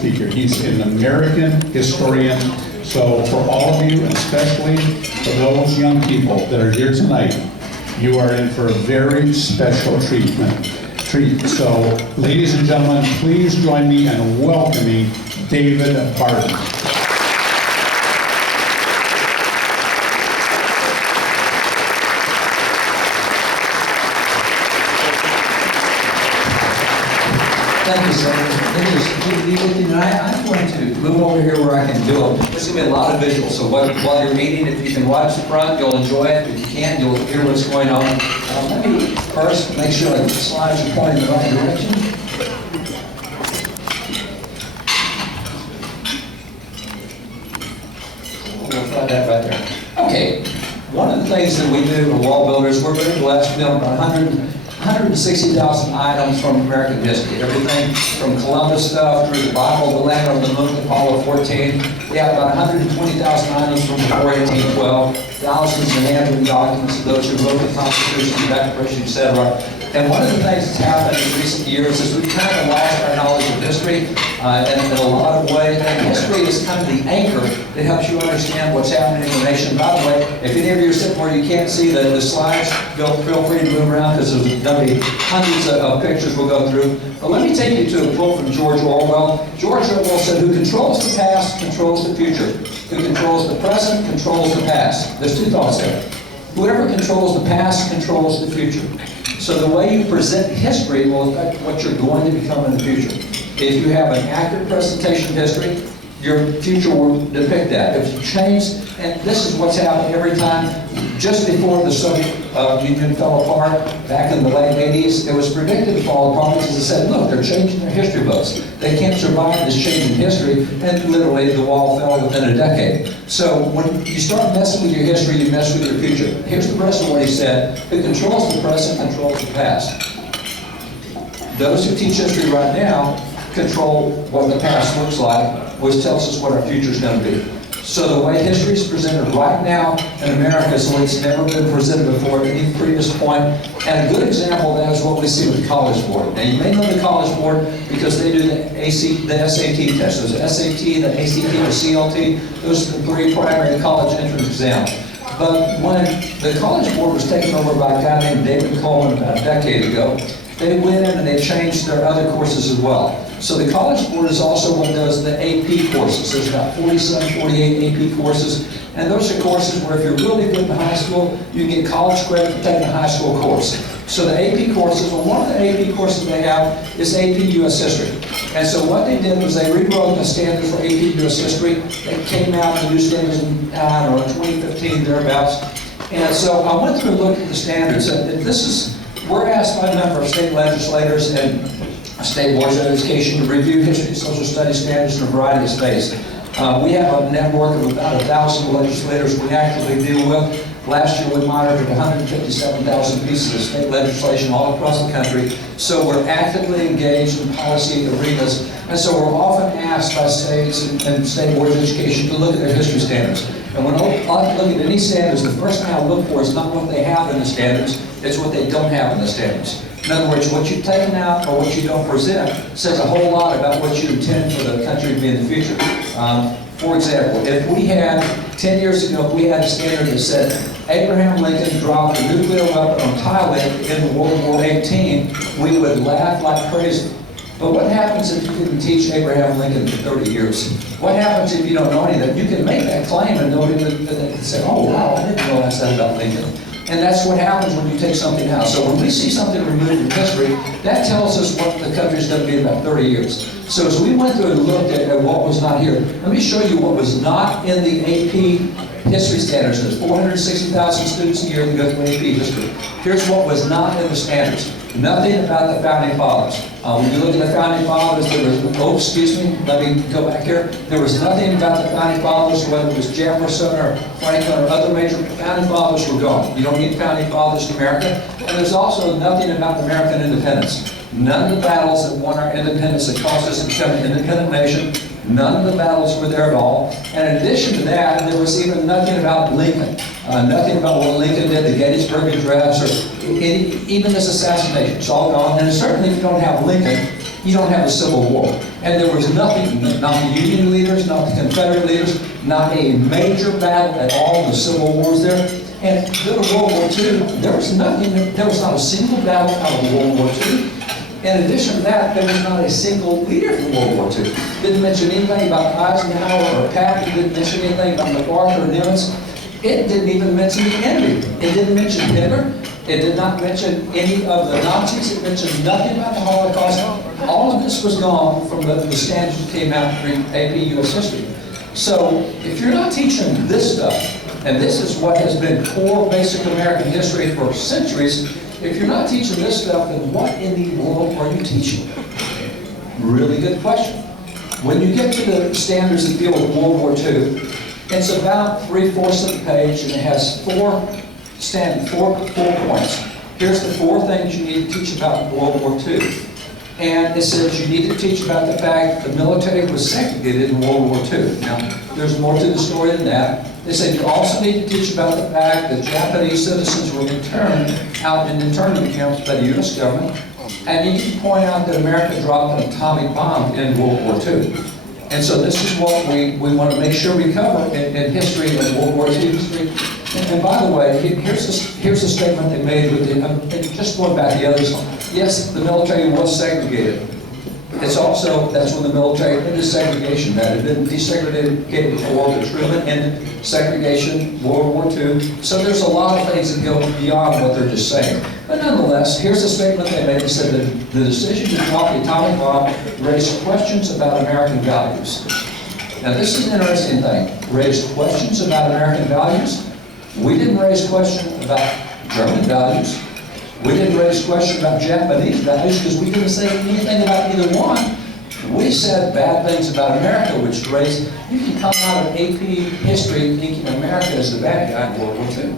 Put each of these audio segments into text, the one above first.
speaker. He's an American historian. So for all of you, especially for those young people that are here tonight, you are in for a very special treat. So, ladies and gentlemen, please join me in welcoming David Barton. Thank you, Senator. It is good to be with you tonight. I'm going to move over here where I can do it. There's going to be a lot of visuals, so while you're meeting, if you can watch the front, you'll enjoy it. If you can't, you'll hear what's going on. Let me first make sure the slides are pointing in the right direction. We'll try that right there. Okay, one of the things that we do as wall builders, we're very blessed. We have about 160,000 items from American history. Everything from Columbus stuff through the Bible, the land on the moon, Apollo 14. We have about 120,000 items from before 1812, thousands of handwritten documents of those who wrote the Constitution, the Declaration, etc. And one of the things that's happened in recent years is we've kind of lost our knowledge of history in a lot of ways. And history is kind of the anchor that helps you understand what's happening in the nation. By the way, if any of you are sitting where you can't see the slides, feel free to move around because there's going to be hundreds of pictures we'll go through. But let me take you to a quote from George Orwell. George Orwell said, "Who controls the past controls the future. Who controls the present controls the past." There's two thoughts there. Whoever controls the past controls the future. So the way you present history will affect what you're going to become in the future. If you have an accurate presentation of history, your future will depict that. If you change, and this is what's happened every time, just before the Soviet Union fell apart back in the late 80s, it was predicted to fall apart because it said, look, they're changing their history books. They can't survive this change in history, and literally the wall fell within a decade. So when you start messing with your history, you mess with your future. Here's the rest of what he said: who controls the present controls the past. Those who teach history right now control what the past looks like, which tells us what our future is going to be. So the way history is presented right now in America is the way it's never been presented before at any previous point. And a good example of that is what we see with the College Board. Now, you may know the College Board because they do the SAT test. There's the SAT, the ACT, the CLT. Those are the three primary college entrance exams. But when the College Board was taken over by a guy named David Coleman about a decade ago, they went in and they changed their other courses as well. So the College Board is also what does the AP courses. There's about 47, 48 AP courses. And those are courses where if you're really good in high school, you can get college credit for taking a high school course. So the AP courses, well, one of the AP courses they have is AP US History. And so what they did was they rewrote the standards for AP US History. They came out with the new standards in, 2015, thereabouts. And so I went through and looked at the standards. And this is, we're asked by a number of state legislators and state boards of education to review history and social studies standards in a variety of states. We have a network of about 1,000 legislators we actively deal with. Last year we monitored 157,000 pieces of state legislation all across the country. So we're actively engaged in policy arenas. And so we're often asked by states and state boards of education to look at their history standards. And when I look at any standards, the first thing I look for is not what they have in the standards, it's what they don't have in the standards. In other words, what you've taken out or what you don't present says a whole lot about what you intend for the country to be in the future. For example, if we had, 10 years ago, if we had a standard that said Abraham Lincoln dropped a nuclear weapon on Thailand in World War XVIII, we would laugh like crazy. But what happens if you didn't teach Abraham Lincoln for 30 years? What happens if you don't know any of that? You can make that claim and nobody would say, oh wow, I didn't realize that about Lincoln. And that's what happens when you take something out. So when we see something removed from history, that tells us what the country's going to be in about 30 years. So as we went through and looked at what was not here, let me show you what was not in the AP history standards. There's 460,000 students a year that go through AP history. Here's what was not in the standards. Nothing about the Founding Fathers. When you look at the Founding Fathers, there was, let me go back here. There was nothing about the Founding Fathers, whether it was Jefferson or Franklin or other major Founding Fathers were gone. You don't need Founding Fathers in America. And there's also nothing about American independence. None of the battles that won our independence that caused us to become an independent nation, none of the battles were there at all. And in addition to that, there was even nothing about Lincoln. Nothing about what Lincoln did, the Gettysburg Address, or even this assassination. It's all gone. And certainly if you don't have Lincoln, you don't have a Civil War. And there was nothing, not the Union leaders, not the Confederate leaders, not a major battle at all in the Civil Wars there. And go to World War II, there was nothing, there was not a single battle out of World War II. In addition to that, there was not a single leader from World War II. Didn't mention anything about Eisenhower or Patton, didn't mention anything about MacArthur or Nimitz. It didn't even mention the enemy. It didn't mention Hitler. It did not mention any of the Nazis. It mentioned nothing about the Holocaust. All of this was gone from the standards that came out during AP U.S. history. So if you're not teaching this stuff, and this is what has been core basic American history for centuries, if you're not teaching this stuff, then what in the world are you teaching? Really good question. When you get to the standards that deal with World War II, it's about 3/4 of the page, and it has four points. Here's the 4 things you need to teach about World War II. And it says you need to teach about the fact the military was segregated in World War II. Now, there's more to the story than that. They said you also need to teach about the fact that Japanese citizens were interned out in internment camps by the U.S. government. And you need to point out that America dropped an atomic bomb in World War II. And so this is what we want to make sure we cover in history and World War II history. And by the way, here's a statement they made with the, just going back to the others. Yes, the military was segregated. It's also, that's when the military ended segregation. That had been desegregated before, but Truman ended segregation, World War II. So there's a lot of things that go beyond what they're just saying. But nonetheless, here's a statement they made. They said that the decision to drop the atomic bomb raised questions about American values. Now this is an interesting thing. Raised questions about American values. We didn't raise questions about German values. We didn't raise questions about Japanese values because we didn't say anything about either one. We said bad things about America, which raised, you can come out of AP history thinking America is the bad guy in World War II.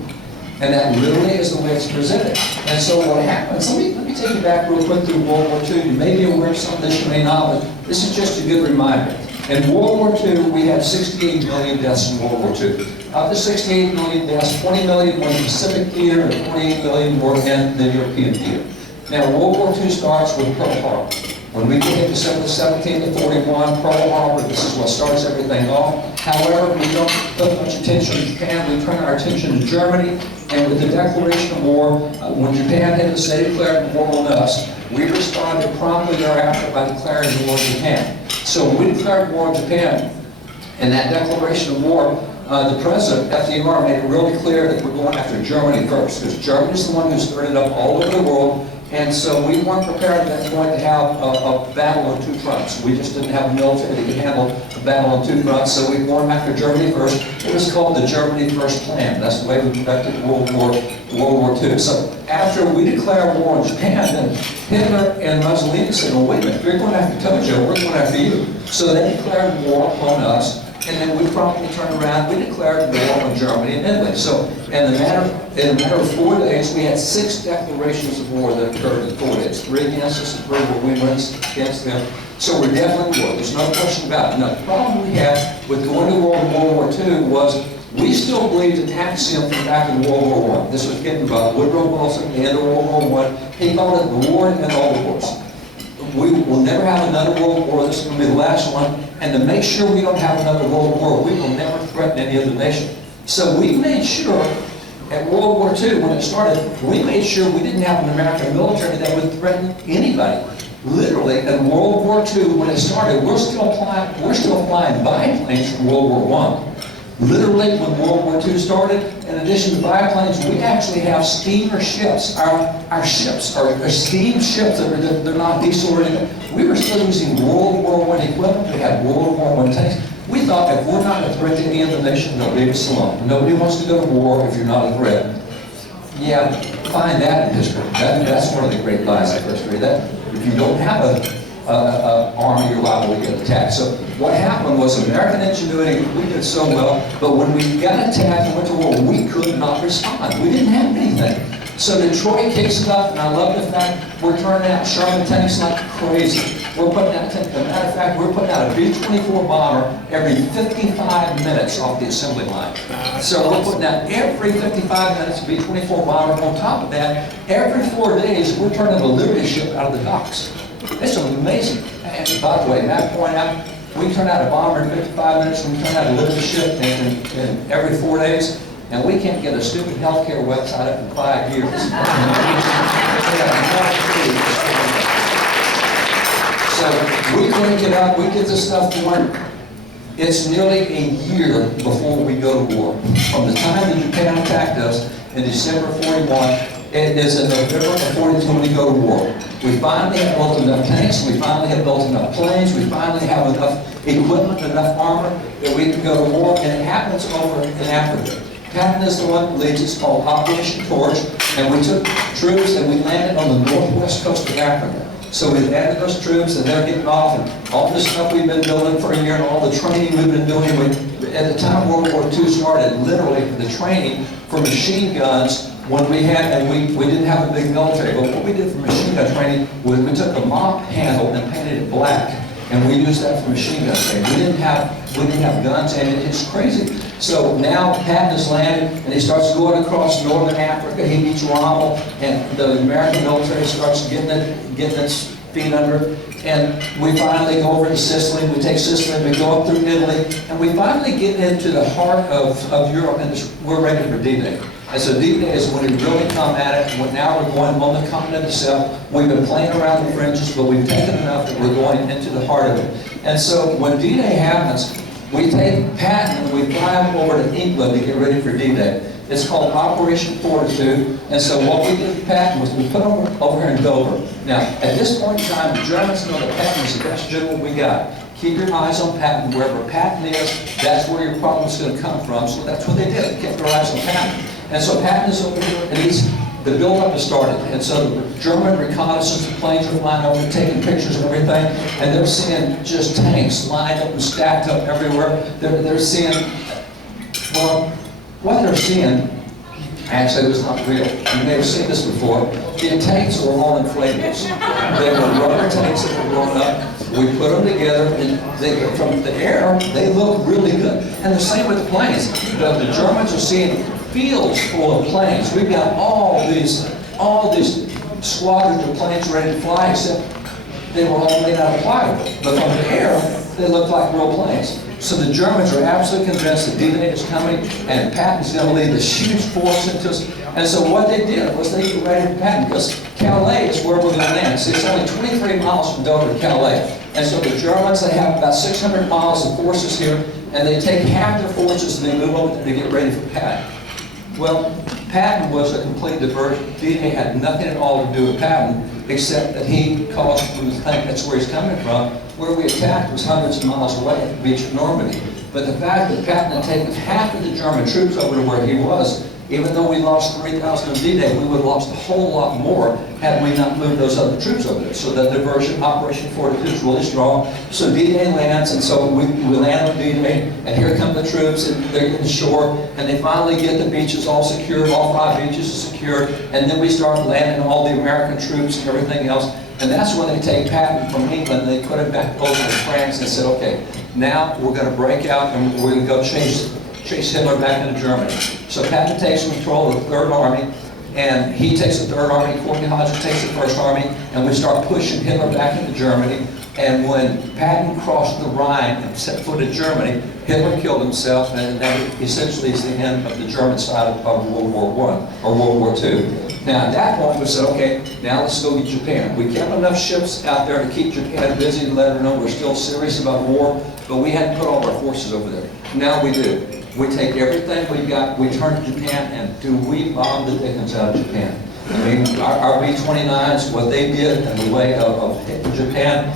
And that literally is the way it's presented. And so what happens, let me take you back real quick through World War II. You may be aware of some of this, you may not, but this is just a good reminder. In World War II, we had 68 million deaths in World War II. Of the 68 million deaths, 20 million were in the Pacific Theater and 28 million were in the European Theater. Now, World War II starts with Pearl Harbor. When we get into December 17 to 41, Pearl Harbor, this is what starts everything off. However, we don't put much attention to Japan. We turn our attention to Germany. And with the declaration of war, when Japan had they declared war on us, we responded promptly thereafter by declaring war on Japan. So we declared war on Japan, and that declaration of war, the president, FDR, made it really clear that we're going after Germany first, because Germany is the one who stirred it up all over the world, and so we weren't prepared at that point to have a battle on 2 fronts. We just didn't have a military that could handle a battle on 2 fronts, so we went after Germany first. It was called the Germany First Plan. That's the way we conducted World War II. So after we declared war on Japan, then Hitler and Mussolini said, well, wait a minute, you're going after Tojo, we're going after you. So they declared war on us, and then we promptly turned around, we declared war on Germany and Italy. So in a matter of 4 days, we had 6 declarations of war that occurred in 4 days. 3 against us and 3 were we went against them. So we're definitely at war. There's no question about it. Now, the problem we had with going to war in World War II was we still believed an axiom from back in World War I. This was given by Woodrow Wilson at the end of World War I. He called it the war and all the wars. We will never have another world war. This is going to be the last one. And to make sure we don't have another world war, we will never threaten any other nation. So we made sure at World War II, when it started, we made sure we didn't have an American military that would threaten anybody. Literally, in World War II, when it started, we're still flying biplanes from World War I. Literally, when World War II started, in addition to biplanes, we actually have steamer ships. Our ships are steam ships that they're not diesel or anything. We were still using World War I equipment. We had World War I tanks. We thought if we're not a threat to any other nation, they'll leave us alone. Nobody wants to go to war if you're not a threat. Yeah, find that in history. That's one of the great lies of history. That if you don't have an army, you're liable to get attacked. So what happened was American ingenuity, we did so well, but when we got attacked and went to war, we could not respond. We didn't have anything. So Detroit kicks it up, and I love the fact we're turning out Sherman tanks like crazy. We're putting out, as a matter of fact, we're putting out a B-24 bomber every 55 minutes off the assembly line. So we're putting out every 55 minutes a B-24 bomber. On top of that, every 4 days, we're turning a Liberty ship out of the docks. It's amazing. And by the way, Matt pointed out, we turn out a bomber in 55 minutes, and we turn out a little ship in every 4 days, and we can't get a stupid healthcare website up in 5 years. So we crank it up, we get this stuff going. It's nearly a year before we go to war. From the time that Japan attacked us in December of 41, it is in November of 42 when we go to war. We finally have built enough tanks, we finally have built enough planes, we finally have enough equipment, enough armor that we can go to war, and it happens over in Africa. Patton is the one that leads, it's called Operation Torch, and we took troops and we landed on the northwest coast of Africa. So we landed those troops, and they're getting off, and all this stuff we've been building for a year, and all the training we've been doing. At the time World War II started, literally the training for machine guns, when we had, and we didn't have a big military, but what we did for machine gun training was we took a mop handle and painted it black, and we used that for machine gun training. We didn't have guns, and it's crazy. So now Patton has landed, and he starts going across northern Africa. He meets Rommel, and the American military starts getting its feet under. And we finally go over to Sicily. We take Sicily, we go up through Italy, and we finally get into the heart of Europe, and we're ready for D-Day. And so D-Day is when we really come at it. Now we're going on the continent itself. We've been playing around the fringes, but we've taken enough that we're going into the heart of it. And so when D-Day happens, we take Patton and we fly him over to England to get ready for D-Day. It's called Operation Fortitude. And so what we did with Patton was we put him over here in Dover. Now, at this point in time, the Germans know that Patton is the best general we got. Keep your eyes on Patton. Wherever Patton is, that's where your problem is going to come from. So that's what they did. They kept their eyes on Patton. And so Patton is over here, and the build-up has started. And so the German reconnaissance planes are flying over, taking pictures and everything, and they're seeing just tanks lined up and stacked up everywhere. They're seeing, well, what they're seeing actually was not real. You may have seen this before. The tanks were all inflatables. They were rubber tanks that were blown up. We put them together, and from the air, they look really good. And the same with the planes. The Germans are seeing fields full of planes. We've got all these squadrons of planes ready to fly, except they were all made out of plywood. But from the air, they looked like real planes. So the Germans are absolutely convinced that D-Day is coming, and Patton's going to lead this huge force into us. And so what they did was they get ready for Patton, because Calais is where we're going to land. See, it's only 23 miles from Dover to Calais. And so the Germans, they have about 600 miles of forces here, and they take half their forces and they move over to get ready for Patton. Well, Patton was a complete diversion. D-Day had nothing at all to do with Patton, except that he caused from the thing, that's where he's coming from. Where we attacked was hundreds of miles away at the beach of Normandy. But the fact that Patton had taken half of the German troops over to where he was, even though we lost 3,000 on D-Day, we would have lost a whole lot more had we not moved those other troops over there. So the diversion, Operation Fortitude is really strong. So D-Day lands, and so we land on D-Day, and here come the troops, and they're getting shore, and they finally get the beaches all secured, all 5 beaches are secured, and then we start landing all the American troops and everything else. And that's when they take Patton from England, they put him back over to France and said, okay, now we're going to break out and we're going to go chase Hitler back into Germany. So Patton takes control of the Third Army, and he takes the Third Army, Courtney Hodges takes the First Army, and we start pushing Hitler back into Germany. And when Patton crossed the Rhine and set foot in Germany, Hitler killed himself, and that essentially is the end of the German side of World War I, or World War II. Now, at that point, we said, okay, now let's go get Japan. We kept enough ships out there to keep Japan busy and let her know we're still serious about war, but we hadn't put all our forces over there. Now we do. We take everything we got, we turn to Japan, and do we bomb the dickens out of Japan? I mean, our B-29s, what they did in the way of hitting Japan,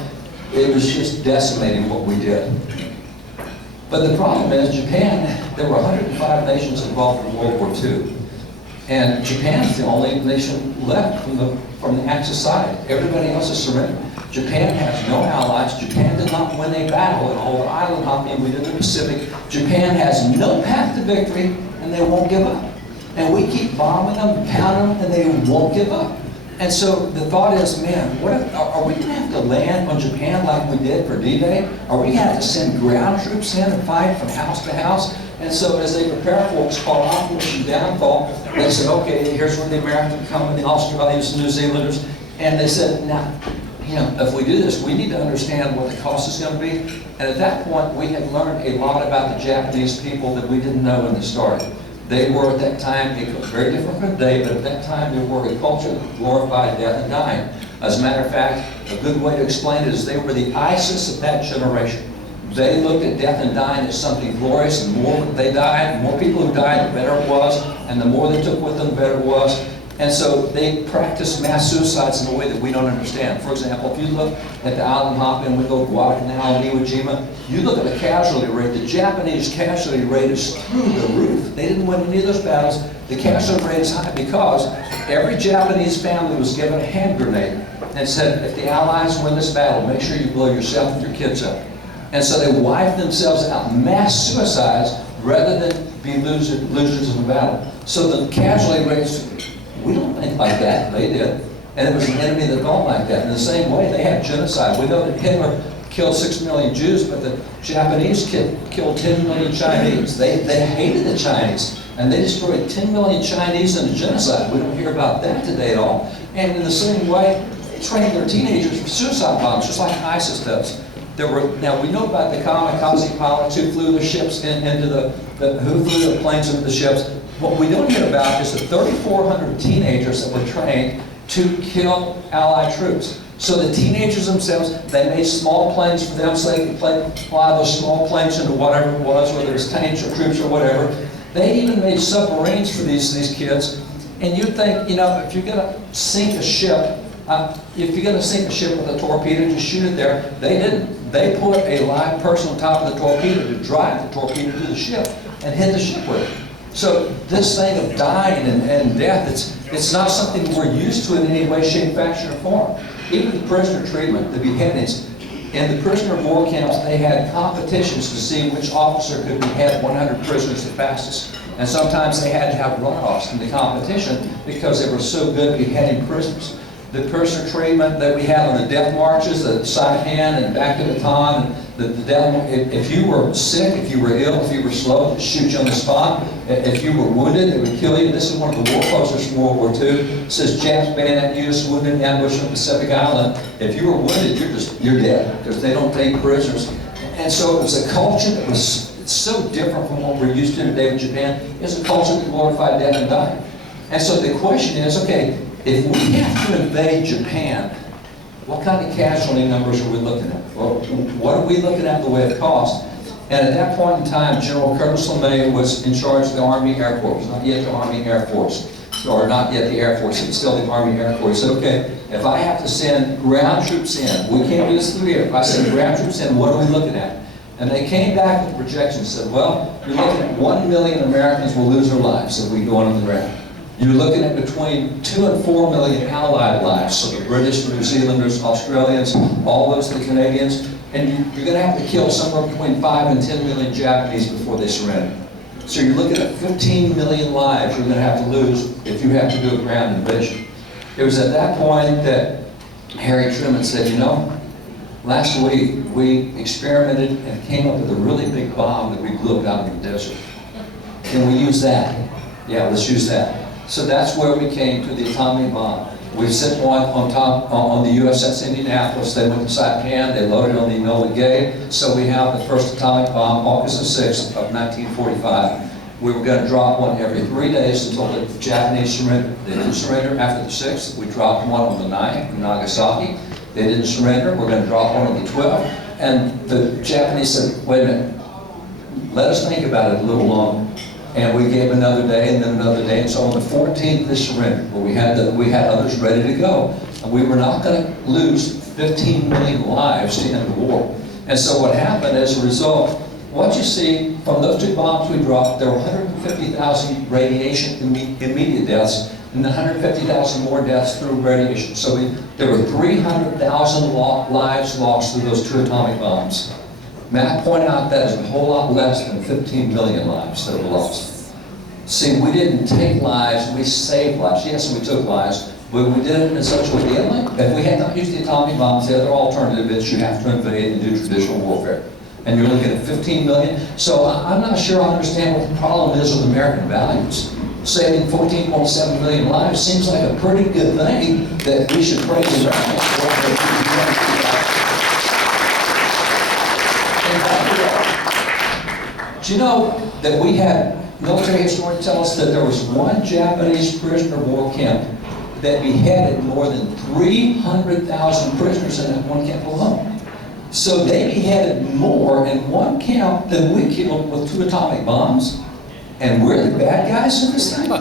it was just decimating what we did. But the problem is, Japan, there were 105 nations involved in World War II. And Japan's the only nation left from the Axis side. Everybody else has surrendered. Japan has no allies. Japan did not win a battle in all the island hopping we did in the Pacific. Japan has no path to victory, and they won't give up. And we keep bombing them, pounding them, and they won't give up. And so the thought is, man, what if, are we going to have to land on Japan like we did for D-Day? Are we going to have to send ground troops in and fight from house to house? And so as they prepare for what's called Operation Downfall, they said, okay, here's where the Americans come and the Australians and New Zealanders. And they said, now, if we do this, we need to understand what the cost is going to be. And at that point, we had learned a lot about the Japanese people that we didn't know when they started. They were at that time, very different from today, but at that time they were a culture that glorified death and dying. As a matter of fact, a good way to explain it is they were the ISIS of that generation. They looked at death and dying as something glorious, and the more they died, the more people who died, the better it was, and the more they took with them, the better it was. And so they practiced mass suicides in a way that we don't understand. For example, if you look at the island hopping, we go to Washtenaw and Iwo Jima, you look at the casualty rate, the Japanese casualty rate is through the roof. They didn't win any of those battles. The casualty rate is high because every Japanese family was given a hand grenade and said, if the Allies win this battle, make sure you blow yourself and your kids up. And so they wiped themselves out, mass suicides, rather than be losers in the battle. So the casualty rates, we don't think like that, they did. And it was an enemy that thought like that. In the same way, they had genocide. We know that Hitler killed 6 million Jews, but the Japanese killed 10 million Chinese. They hated the Chinese, and they destroyed 10 million Chinese in a genocide. We don't hear about that today at all. And in the same way, they trained their teenagers for suicide bombs, just like ISIS does. Now we know about the kamikaze pilots who flew the ships who flew the planes into the ships. What we don't hear about is the 3,400 teenagers that were trained to kill Allied troops. So the teenagers themselves, they made small planes for them so they could fly those small planes into whatever it was, whether it was tanks or troops or whatever. They even made submarines for these kids. And you'd think, you know, if you're going to sink a ship, with a torpedo, just shoot it there. They didn't. They put a live person on top of the torpedo to drive the torpedo to the ship and hit the ship with it. So this thing of dying and death, it's not something we're used to in any way, shape, fashion, or form. Even the prisoner treatment, the beheadings, in the prisoner of war camps, they had competitions to see which officer could behead 100 prisoners the fastest. And sometimes they had to have runoffs in the competition because they were so good at beheading prisoners. The prisoner treatment that we had on the death marches, the side hand and back to the baton, if you were sick, if you were ill, if you were slow, they'd shoot you on the spot. If you were wounded, they would kill you. This is one of the war posters from World War II. It says, Japs bayonet use wounded in ambush on Pacific Island. If you were wounded, you're dead, because they don't take prisoners. And so it was a culture that was so different from what we're used to today in Japan. It's a culture that glorified death and dying. And so the question is, okay, if we have to invade Japan, what kind of casualty numbers are we looking at? Well, what are we looking at in the way of cost? And at that point in time, General Curtis LeMay was in charge of the Army Air Force, not yet the Army Air Force, or not yet the Air Force, it's still the Army Air Force. He said, okay, if I have to send ground troops in, we can't do this through here. If I send ground troops in, what are we looking at? And they came back with projections and said, well, you're looking at 1 million Americans will lose their lives if we go on the ground. You're looking at between 2 and 4 million Allied lives, so the British, the New Zealanders, Australians, all those, the Canadians, and you're going to have to kill somewhere between 5 and 10 million Japanese before they surrender. So you're looking at 15 million lives you're going to have to lose if you have to do a ground invasion. It was at that point that Harry Truman said, you know, last week we experimented and came up with a really big bomb that we blew up out in the desert. Can we use that? Yeah, let's use that. So that's where we came to the atomic bomb. We set one on top on the USS Indianapolis. They went to Saipan. They loaded on the Enola Gay. So we have the first atomic bomb, August the 6th of 1945. We were going to drop one every 3 days until the Japanese surrendered. They didn't surrender after the 6th. We dropped one on the 9th in Nagasaki. They didn't surrender. We're going to drop one on the 12th. And the Japanese said, wait a minute, let us think about it a little longer. And we gave another day and then another day. And so on the 14th, they surrendered. But we had others ready to go. And we were not going to lose 15 million lives to end the war. And so what happened as a result, what you see from those 2 bombs we dropped, there were 150,000 radiation immediate deaths and 150,000 more deaths through radiation. So there were 300,000 lives lost through those 2 atomic bombs. Matt pointed out that is a whole lot less than 15 million lives that were lost. See, we didn't take lives, we saved lives. Yes, we took lives, but we did it in such a way. If we had not used the atomic bombs, the other alternative is you have to invade and do traditional warfare. And you're looking at 15 million. So I'm not sure I understand what the problem is with American values. Saving 14.7 million lives seems like a pretty good thing that we should praise Americans for. Do you know that we had military historians tell us that there was one Japanese prisoner of war camp that beheaded more than 300,000 prisoners in that one camp alone? So they beheaded more in one camp than we killed with 2 atomic bombs, and we're the bad guys in this thing?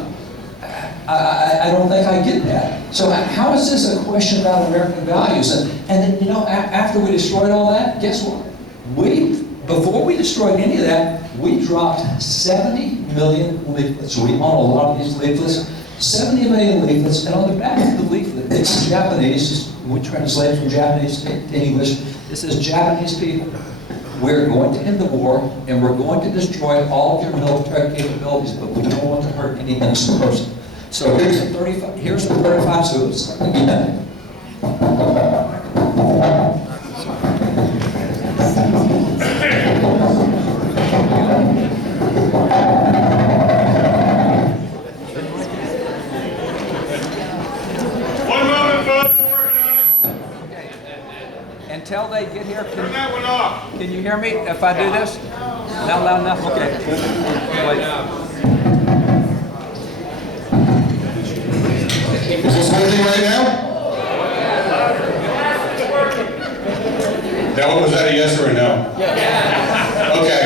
I don't think I get that. So how is this a question about American values? And then, you know, after we destroyed all that, guess what? Before we destroyed any of that, we dropped 70 million leaflets. We own a lot of these leaflets. 70 million leaflets, and on the back of the leaflet, it's Japanese. We translate from Japanese to English. It says, Japanese people, we're going to end the war, and we're going to destroy all of your military capabilities, but we don't want to hurt any innocent person. So here's the 35 suits. Again. Until they get here, can you hear me if I do this? Not loud enough? Okay. Wait. Is this working right now? Was that a yes or a no? Yeah. Okay.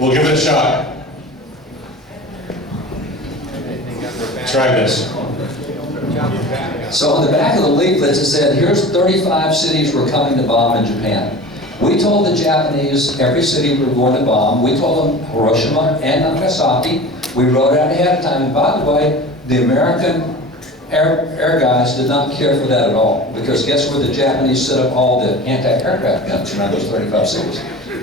We'll give it a shot. Try this. So on the back of the leaflets, it said, here's 35 cities we're coming to bomb in Japan. We told the Japanese every city we were going to bomb. We told them Hiroshima and Nagasaki. We wrote it out ahead of time. And by the way, the American air guys did not care for that at all. Because guess where the Japanese set up all the anti-aircraft guns around those 35 cities?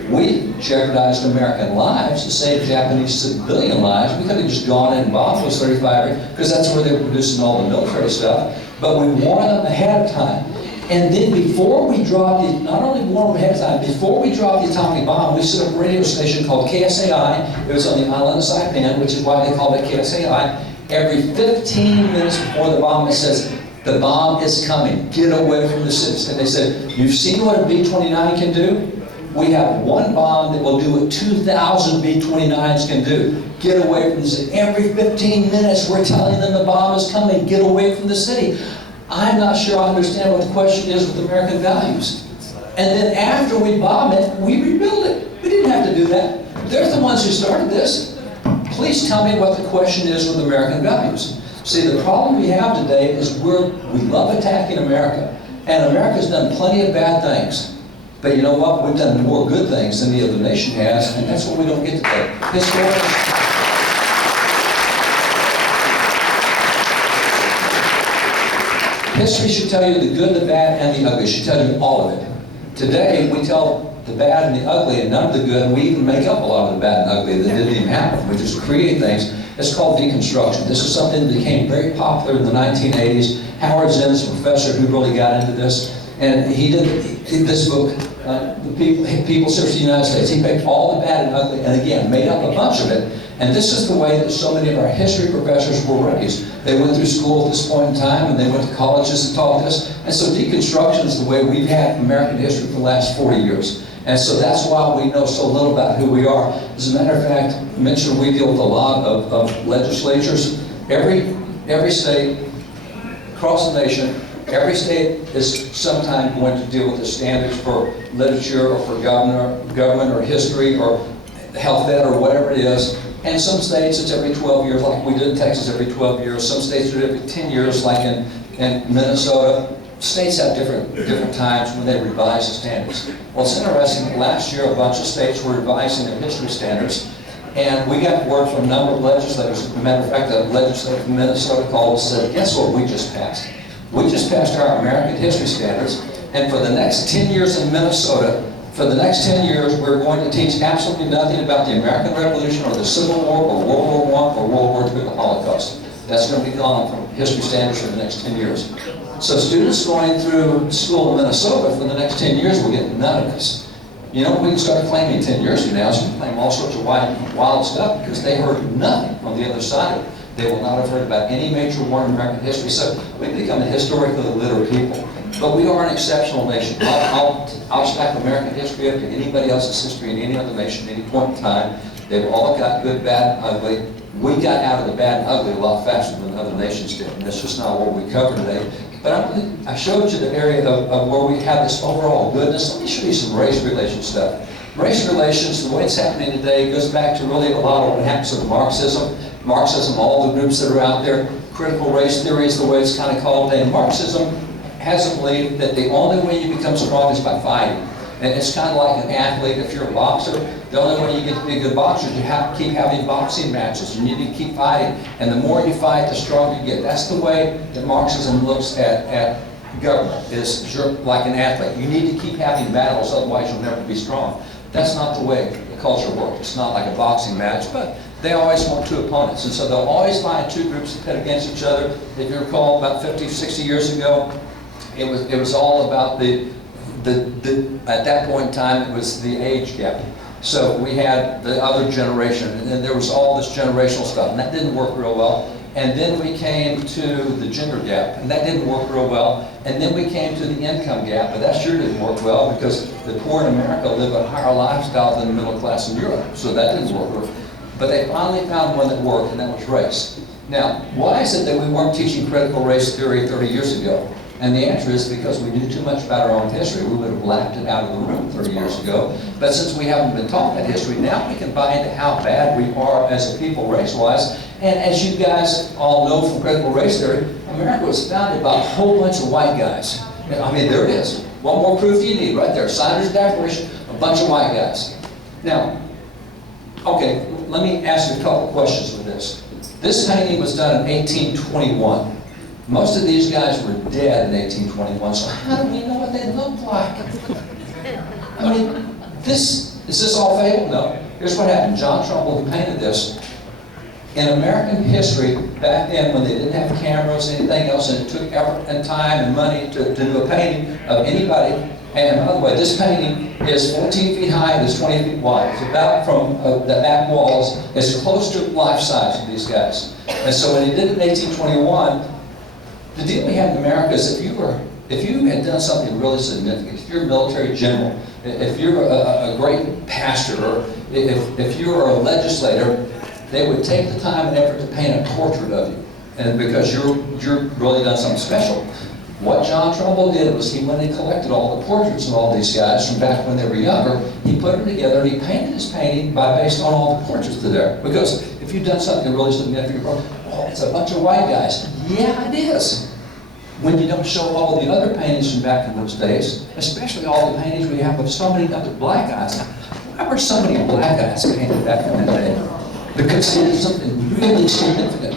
We jeopardized American lives to save Japanese civilian lives. We could have just gone in and bombed those 35 because that's where they were producing all the military stuff. But we warned them ahead of time. And then before we dropped it, not only warned them ahead of time, before we dropped the atomic bomb, we set up a radio station called KSAI. It was on the island of Saipan, which is why they called it KSAI. Every 15 minutes before the bomb, it says, the bomb is coming. Get away from the cities. And they said, you've seen what a B-29 can do? We have one bomb that will do what 2,000 B-29s can do. Get away from the city. Every 15 minutes, we're telling them the bomb is coming. Get away from the city. I'm not sure I understand what the question is with American values. And then after we bomb it, we rebuild it. We didn't have to do that. They're the ones who started this. Please tell me what the question is with American values. See, the problem we have today is we love attacking America. And America's done plenty of bad things. But you know what? We've done more good things than the other nation has, and that's what we don't get today. History should tell you the good, the bad, and the ugly. It should tell you all of it. Today, we tell the bad and the ugly and none of the good, and we even make up a lot of the bad and ugly that didn't even happen. We just create things. It's called deconstruction. This is something that became very popular in the 1980s. Howard Zinn is a professor who really got into this, and he did this book, The People's History of the United States. He picked all the bad and ugly, and again, made up a bunch of it. And this is the way that so many of our history professors were raised. They went through school at this point in time, and they went to colleges and taught this. And so deconstruction is the way we've had American history for the last 40 years. And so that's why we know so little about who we are. As a matter of fact, I mentioned we deal with a lot of legislatures. Every state, across the nation, every state is sometime going to deal with the standards for literature or for government or history or health ed or whatever it is. And some states it's every 12 years, like we did in Texas every 12 years. Some states do it every 10 years, like in Minnesota. States have different times when they revise the standards. Well, it's interesting, last year a bunch of states were revising their history standards, and we got word from a number of legislators. As a matter of fact, a legislator from Minnesota called and said, guess what we just passed? We just passed our American history standards, and for the next 10 years in Minnesota, for the next 10 years, we're going to teach absolutely nothing about the American Revolution or the Civil War or World War I or World War II or the Holocaust. That's going to be gone from history standards for the next 10 years. So students going through school in Minnesota for the next 10 years will get none of this. You know, we can start claiming 10 years from now, so we can claim all sorts of wild stuff because they heard nothing on the other side of it. They will not have heard about any major war in American history. So we've become a historically literate people. But we are an exceptional nation. I'll stack American history up to anybody else's history in any other nation at any point in time. They've all got good, bad, and ugly. We got out of the bad and ugly a lot faster than other nations did, and that's just not what we cover today. But I showed you the area of where we have this overall goodness. Let me show you some race relations stuff. Race relations, the way it's happening today, goes back to really a lot of what happens with Marxism. Marxism, all the groups that are out there, critical race theory is the way it's kind of called today. Marxism has a belief that the only way you become strong is by fighting. And it's kind of like an athlete. If you're a boxer, the only way you get to be a good boxer is you have to keep having boxing matches. You need to keep fighting. And the more you fight, the stronger you get. That's the way that Marxism looks at government, is like an athlete. You need to keep having battles, otherwise you'll never be strong. That's not the way the culture works. It's not like a boxing match, but they always want two opponents. And so they'll always find two groups that pit against each other. If you recall, about 50, 60 years ago, it was all about at that point in time, it was the age gap. So we had the other generation, and then there was all this generational stuff, and that didn't work real well. And then we came to the gender gap, and that didn't work real well. And then we came to the income gap, but that sure didn't work well because the poor in America live a higher lifestyle than the middle class in Europe. So that didn't work well. But they finally found one that worked, and that was race. Now, why is it that we weren't teaching critical race theory 30 years ago? And the answer is because we knew too much about our own history. We would have laughed it out of the room 30 years ago. But since we haven't been taught that history, now we can buy into how bad we are as a people race-wise. And as you guys all know from critical race theory, America was founded by a whole bunch of white guys. I mean, there it is. What more proof do you need? Right there. Sanders Declaration, a bunch of white guys. Now, okay, let me ask you a couple questions with this. This painting was done in 1821. Most of these guys were dead in 1821, so how do we know what they looked like? I mean, is this all fable? No. Here's what happened. John Trumbull, who painted this, in American history, back then when they didn't have cameras, anything else, and it took effort and time and money to do a painting of anybody. And by the way, this painting is 14 feet high and is 20 feet wide. It's about from the back walls, it's close to life size of these guys. And so when he did it in 1821, the deal we have in America is if you had done something really significant, if you're a military general, if you're a great pastor, or if you're a legislator, they would take the time and effort to paint a portrait of you, and because you're really done something special. What John Trumbull did was he went and collected all the portraits of all these guys from back when they were younger. He put them together and he painted his painting based on all the portraits that are there. Because if you've done something really significant, oh, it's a bunch of white guys. Yeah, it is. When you don't show all the other paintings from back in those days, especially all the paintings we have of so many other black guys. Why were so many black guys painted back in that day? Because it is something really significant.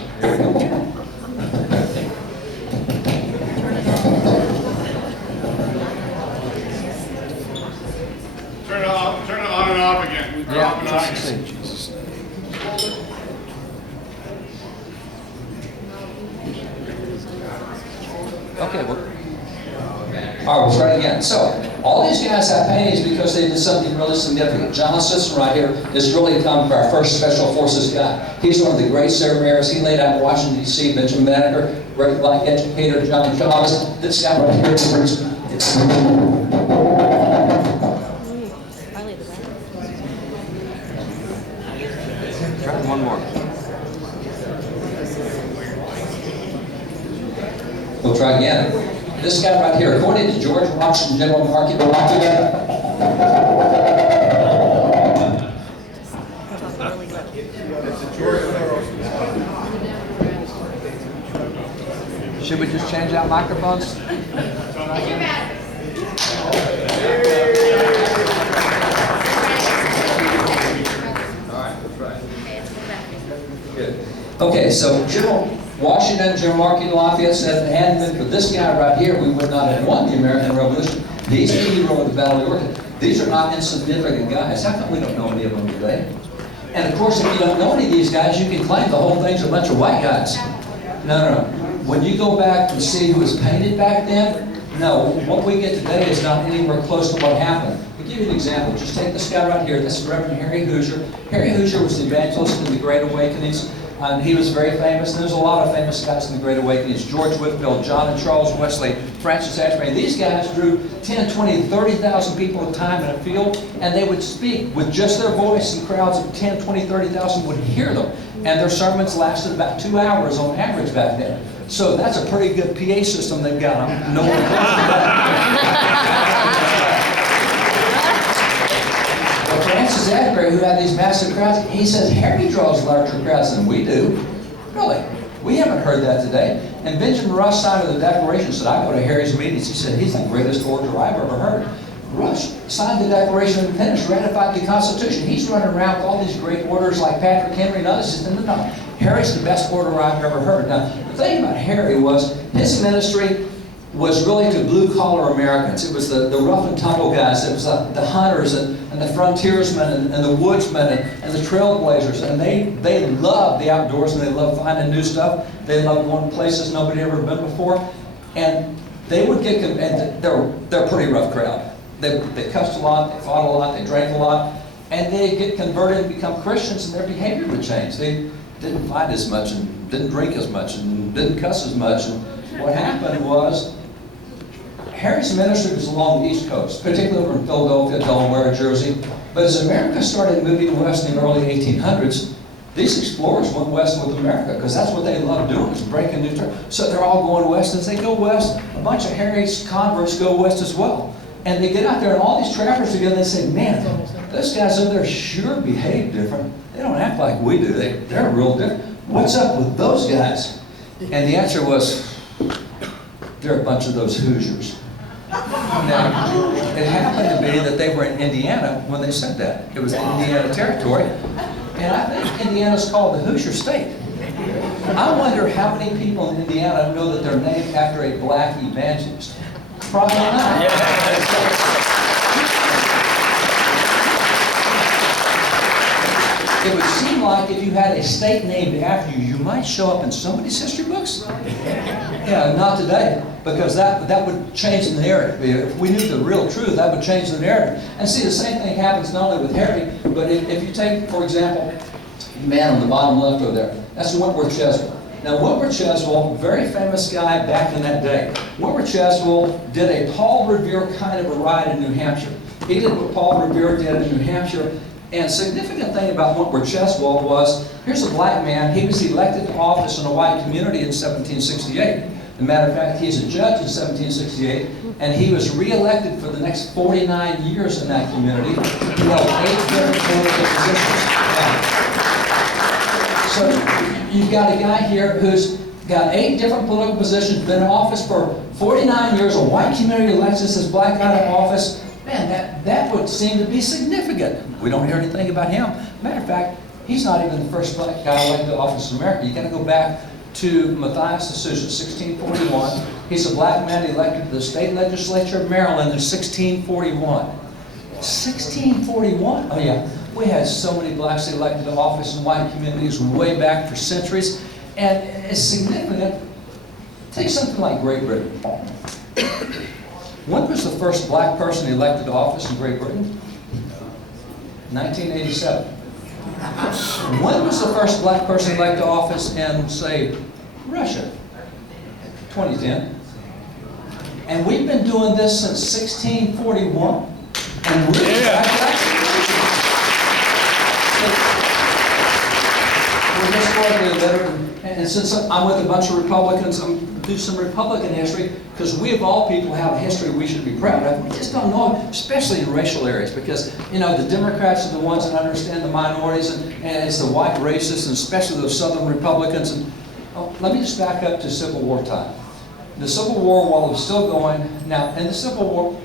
Turn it on and off again. Yeah, okay, well, all right, we'll try it again. So, all these guys have paintings because they did something really significant. John Sisson right here is really come our first Special Forces guy. He's one of the great surveyors. He laid out in Washington, D.C., Benjamin Banneker, great black educator, John Chavez. This guy right here is try one more. We'll try again. This guy right here, according to George Washington General Market, should we just change out microphones? Okay, so General Washington, General Marquis Lafayette said if it hadn't been for this guy right here, we would not have won the American Revolution. He's the hero of the Battle of Yorktown. These are not insignificant guys. How come we don't know any of them today? And of course, if you don't know any of these guys, you can claim the whole thing's a bunch of white guys. No. When you go back and see who was painted back then, no, what we get today is not anywhere close to what happened. I'll give you an example. Just take this guy right here. This is Reverend Harry Hoosier. Harry Hoosier was the evangelist in the Great Awakenings. And he was very famous, and there's a lot of famous guys in the Great Awakening. It's George Whitefield, John and Charles Wesley, Francis Asbury. These guys drew 10, 20, 30,000 people at a time in a field, and they would speak with just their voice, and crowds of 10, 20, 30,000 would hear them. And their sermons lasted about 2 hours on average back then. So that's a pretty good PA system they've got. No one close to that. Well, Francis Asbury, who had these massive crowds, he says Harry draws larger crowds than we do. Really? We haven't heard that today. And Benjamin Rush signed the Declaration, said, I go to Harry's meetings. He said, he's the greatest orator I've ever heard. Rush signed the Declaration of Independence, ratified the Constitution. He's running around with all these great orators like Patrick Henry and others. He said, no, Harry's the best orator I've ever heard. Now, the thing about Harry was his ministry was really to blue-collar Americans. It was the rough and tumble guys. It was the hunters and the frontiersmen and the woodsmen and the trailblazers. And they loved the outdoors, and they loved finding new stuff. They loved going places nobody ever been before. And they would get, and they're a pretty rough crowd. They cussed a lot, they fought a lot, they drank a lot, and they get converted and become Christians, and their behavior would change. They didn't fight as much, and didn't drink as much, and didn't cuss as much. And what happened was, Harry's ministry was along the East Coast, particularly over in Philadelphia, Delaware, Jersey. But as America started moving west in the early 1800s, these explorers went west with America, because that's what they loved doing, is breaking new territory. So they're all going west. As they go west, a bunch of Harry's converts go west as well. And they get out there, and all these trappers together, they say, man, those guys over there sure behave different. They don't act like we do. They're real different. What's up with those guys? And the answer was, they're a bunch of those Hoosiers. Now, it happened to be that they were in Indiana when they said that. It was Indiana territory. And I think Indiana's called the Hoosier State. I wonder how many people in Indiana know that they're named after a black evangelist. Probably not. It would seem like if you had a state named after you, you might show up in somebody's history books. Yeah, not today, because that would change the narrative. If we knew the real truth, that would change the narrative. And see, the same thing happens not only with Harry, but if you take, for example, the man on the bottom left over there, that's Wentworth Cheswell. Now, Wentworth Cheswell, very famous guy back in that day. Wentworth Cheswell did a Paul Revere kind of a ride in New Hampshire. He did what Paul Revere did in New Hampshire. And significant thing about Wentworth Cheswell was, here's a black man. He was elected to office in a white community in 1768. As a matter of fact, he's a judge in 1768, and he was re-elected for the next 49 years in that community. He held 8 different political positions. So you've got a guy here who's got 8 different political positions, been in office for 49 years, a white community elects this black guy in office. Man, that would seem to be significant. We don't hear anything about him. Matter of fact, he's not even the first black guy elected to office in America. You got to go back to Matthias D'Souza, 1641. He's a black man elected to the state legislature of Maryland in 1641. 1641? Oh yeah. We had so many blacks elected to office in white communities way back for centuries. And it's significant. Take something like Great Britain. When was the first black person elected to office in Great Britain? 1987. When was the first black person elected to office in, say, Russia? 2010. And we've been doing this since 1641. And we're historically literate. And since I'm with a bunch of Republicans, I'm do some Republican history, because we of all people have a history we should be proud of. We just don't know it, especially in racial areas, because, you know, the Democrats are the ones that understand the minorities, and it's the white racists, and especially those Southern Republicans. And let me just back up to Civil War time. The Civil War, while it was still going, now, in the Civil War,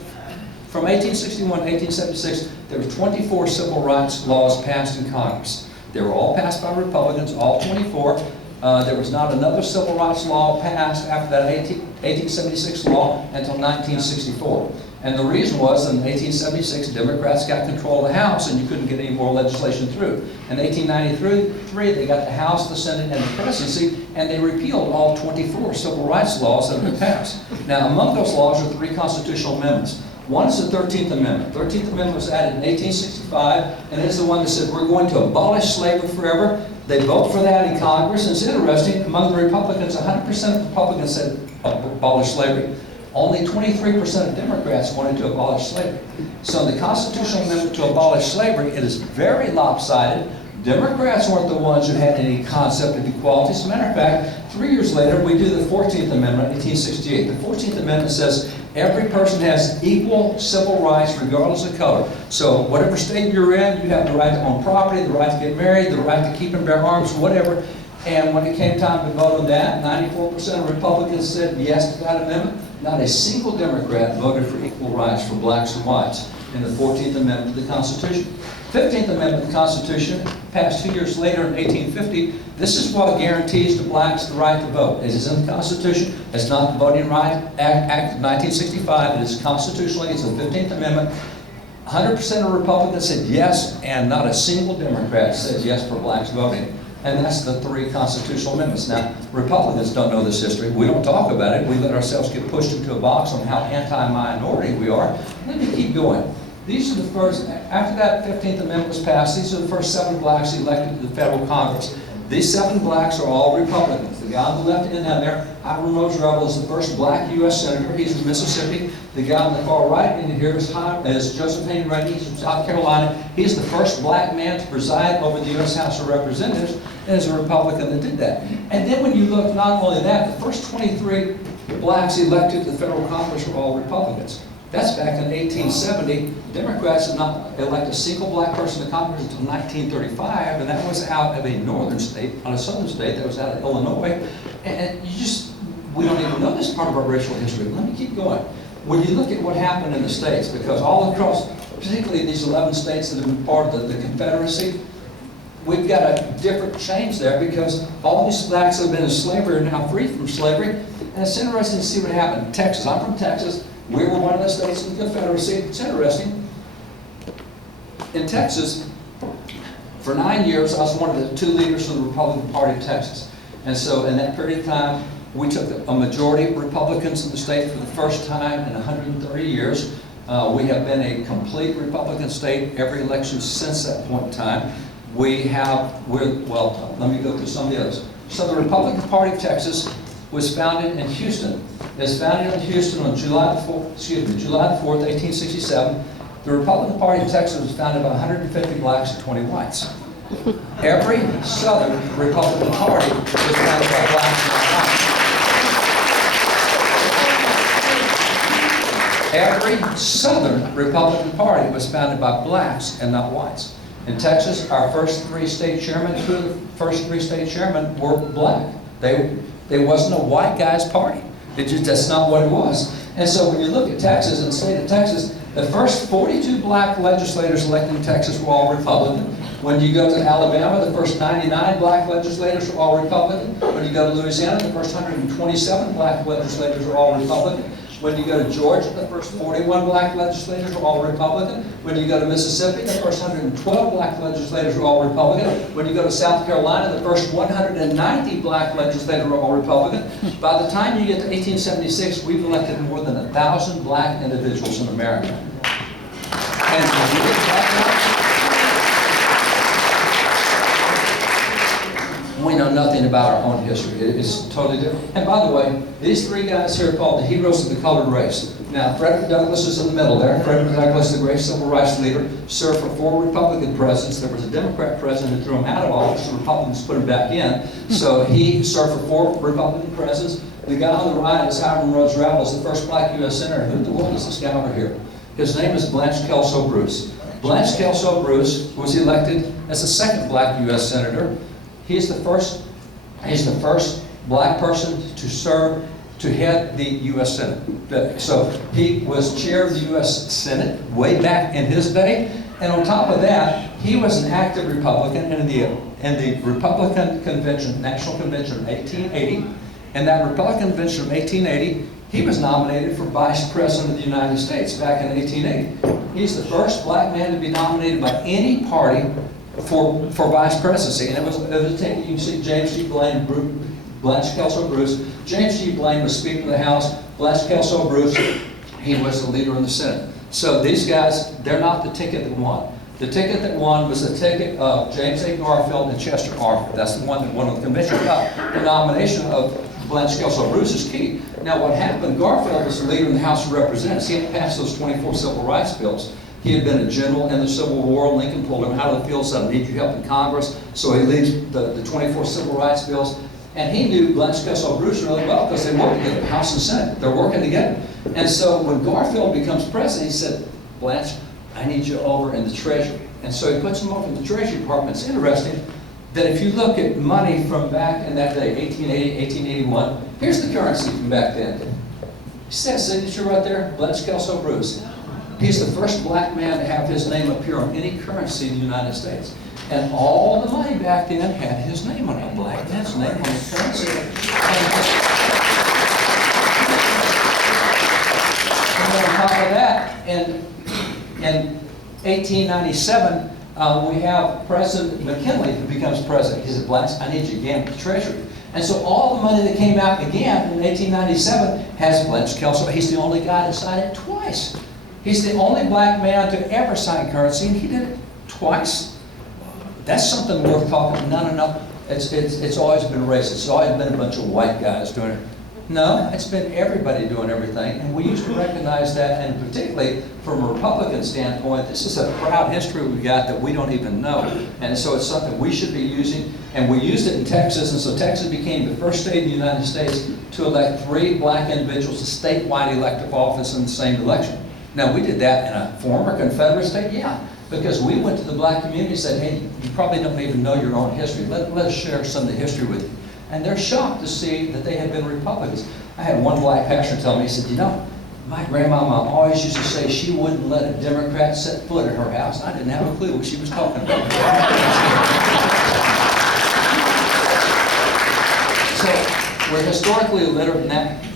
from 1861 to 1876, there were 24 civil rights laws passed in Congress. They were all passed by Republicans, all 24. There was not another civil rights law passed after that 1876 law until 1964. And the reason was, in 1876, Democrats got control of the House, and you couldn't get any more legislation through. In 1893, they got the House, the Senate, and the presidency, and they repealed all 24 civil rights laws that had been passed. Now, among those laws are 3 constitutional amendments. One is the 13th Amendment. The 13th Amendment was added in 1865, and it's the one that said we're going to abolish slavery forever. They vote for that in Congress, and it's interesting, among the Republicans, 100% of Republicans said abolish slavery. Only 23% of Democrats wanted to abolish slavery. So in the constitutional amendment to abolish slavery, it is very lopsided. Democrats weren't the ones who had any concept of equality. As a matter of fact, 3 years later, we do the 14th Amendment, 1868. The 14th Amendment says every person has equal civil rights regardless of color. So whatever state you're in, you have the right to own property, the right to get married, the right to keep and bear arms, whatever. And when it came time to vote on that, 94% of Republicans said yes to that amendment. Not a single Democrat voted for equal rights for blacks and whites in the 14th Amendment to the Constitution. 15th Amendment to the Constitution, passed 2 years later in 1850. This is what guarantees to blacks the right to vote. It is in the Constitution. It's not the Voting Rights Act of 1965. It is constitutionally. It's the 15th Amendment. 100% of Republicans said yes, and not a single Democrat said yes for blacks voting. And that's the 3 constitutional amendments. Now, Republicans don't know this history. We don't talk about it. We let ourselves get pushed into a box on how anti-minority we are. Let me keep going. These are the first, after that 15th Amendment was passed, these are the first 7 blacks elected to the federal Congress. These 7 blacks are all Republicans. The guy on the left end down there, Hiram Rose Rebel, is the first black U.S. Senator. He's from Mississippi. The guy on the far right end here is Joseph Hayne Reagan. He's from South Carolina. He's the first black man to preside over the U.S. House of Representatives, and is a Republican that did that. And then when you look, not only that, the first 23 blacks elected to the federal Congress were all Republicans. That's back in 1870. Democrats did not elect a single black person to Congress until 1935, and that was out of a northern state, on a southern state, that was out of Illinois. And we don't even know this part of our racial history. Let me keep going. When you look at what happened in the states, because all across, particularly these 11 states that have been part of the Confederacy, we've got a different change there because all these blacks that have been in slavery are now free from slavery. And it's interesting to see what happened in Texas. I'm from Texas. We were one of the states in the Confederacy. It's interesting. In Texas, for 9 years, I was one of the 2 leaders for the Republican Party of Texas. And so in that period of time, we took a majority of Republicans in the state for the first time in 130 years. We have been a complete Republican state every election since that point in time. Let me go through some of the others. So the Republican Party of Texas was founded in Houston. It was founded in Houston on July the 4th, 1867. The Republican Party of Texas was founded by 150 blacks and 20 whites. Every Southern Republican Party was founded by blacks and whites. Every Southern Republican Party was founded by blacks and not whites. In Texas, our first 3 state chairmen, 2 of the first 3 state chairmen were black. There wasn't a white guy's party. That's not what it was. And so when you look at Texas and the state of Texas, the first 42 black legislators elected in Texas were all Republican. When you go to Alabama, the first 99 black legislators were all Republican. When you go to Louisiana, the first 127 black legislators were all Republican. When you go to Georgia, the first 41 black legislators were all Republican. When you go to Mississippi, the first 112 black legislators were all Republican. When you go to South Carolina, the first 190 black legislators were all Republican. By the time you get to 1876, we've elected more than 1,000 black individuals in America. And when you get that, we know nothing about our own history. It's totally different. And by the way, these 3 guys here are called the heroes of the colored race. Now, Frederick Douglass is in the middle there. Frederick Douglass, the great civil rights leader, served for 4 Republican presidents. There was a Democrat president who threw him out of office. The Republicans put him back in. So he served for 4 Republican presidents. The guy on the right is Hiram Rose Rebel, the first black U.S. senator. Who the world is this guy over here? His name is Blanche Kelso Bruce. Blanche Kelso Bruce was elected as the 2nd black U.S. senator. He's the first black person to serve to head the U.S. Senate. So he was chair of the U.S. Senate way back in his day. And on top of that, he was an active Republican in the Republican Convention, National Convention of 1880. And that Republican Convention of 1880, he was nominated for Vice President of the United States back in 1880. He's the first black man to be nominated by any party for vice presidency. And it was you can see James G. Blaine, Blanche Kelso Bruce. James G. Blaine was Speaker of the House. Blanche Kelso Bruce, he was the leader in the Senate. So these guys, they're not the ticket that won. The ticket that won was the ticket of James A. Garfield and Chester Arthur. That's the one that won the convention cup. The nomination of Blanche Kelso Bruce is key. Now what happened, Garfield was the leader in the House of Representatives. He had passed those 24 civil rights bills. He had been a general in the Civil War. Lincoln pulled him out of the field, said, I need your help in Congress. So he leads the 24 civil rights bills. And he knew Blanche Kelso Bruce really well because they worked together, House and Senate. They're working together. And so when Garfield becomes president, he said, Blanche, I need you over in the Treasury. And so he puts him over in the Treasury Department. It's interesting that if you look at money from back in that day, 1880, 1881, here's the currency from back then. You see that signature right there? Blanche Kelso Bruce. He's the first black man to have his name appear on any currency in the United States. And all the money back then had his name on it, black man's name on the currency. And then on top of that, in 1897, we have President McKinley who becomes president. He said, Blanche, I need you again at the Treasury. And so all the money that came out again in 1897 has Blanche Kelso. He's the only guy to sign it twice. He's the only black man to ever sign currency, and he did it twice. That's something worth talking about. No. It's always been racist. It's always been a bunch of white guys doing it. No, it's been everybody doing everything, and we used to recognize that, and particularly from a Republican standpoint, this is a proud history we got that we don't even know. And so it's something we should be using, and we used it in Texas, and so Texas became the first state in the United States to elect 3 black individuals to statewide elective office in the same election. Now, we did that in a former Confederate state, yeah, because we went to the black community and said, hey, you probably don't even know your own history. Let us share some of the history with you. And they're shocked to see that they had been Republicans. I had one black pastor tell me, he said, you know, my grandmama always used to say she wouldn't let a Democrat set foot in her house. I didn't have a clue what she was talking about. So we're historically illiterate in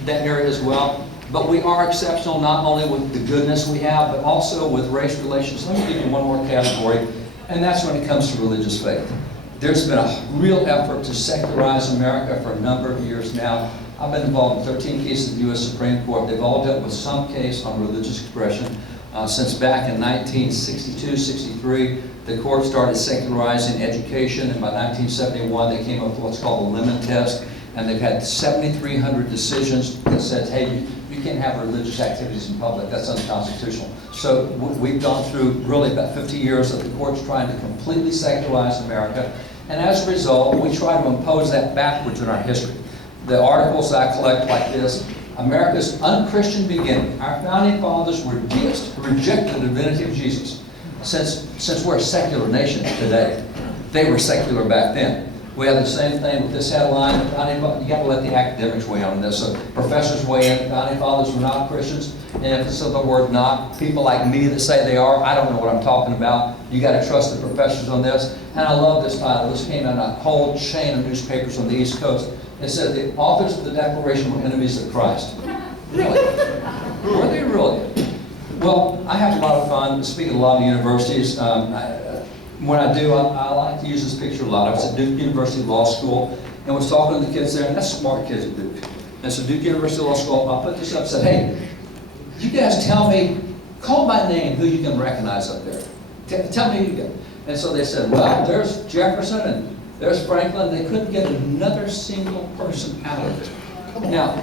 that area as well. But we are exceptional not only with the goodness we have, but also with race relations. Let me give you one more category, and that's when it comes to religious faith. There's been a real effort to secularize America for a number of years now. I've been involved in 13 cases of the U.S. Supreme Court. They've all dealt with some case on religious expression. Since back in 1962, 63, the court started secularizing education, and by 1971 they came up with what's called the lemon test, and they've had 7,300 decisions that said, hey, you can't have religious activities in public. That's unconstitutional. So we've gone through really about 50 years of the courts trying to completely secularize America. And as a result, we try to impose that backwards in our history. The articles I collect like this, America's unchristian beginning. Our founding fathers were deists who rejected the divinity of Jesus. Since we're a secular nation today, they were secular back then. We have the same thing with this headline. You got to let the academics weigh on this. So professors weigh in. The founding fathers were not Christians. And if it's the word not, people like me that say they are, I don't know what I'm talking about. You got to trust the professors on this. And I love this title. This came out in a whole chain of newspapers on the East Coast. It said the authors of the Declaration were enemies of Christ. Really? Were they really? Well, I have a lot of fun. Speak at a lot of universities. When I do, I like to use this picture a lot. I was at Duke University Law School and was talking to the kids there, and that's smart kids at Duke. And so Duke University Law School, I put this up and said, hey, you guys tell me, call by name who you can recognize up there. Tell me who you get. And so they said, well, there's Jefferson and there's Franklin. They couldn't get another single person out of it. Now,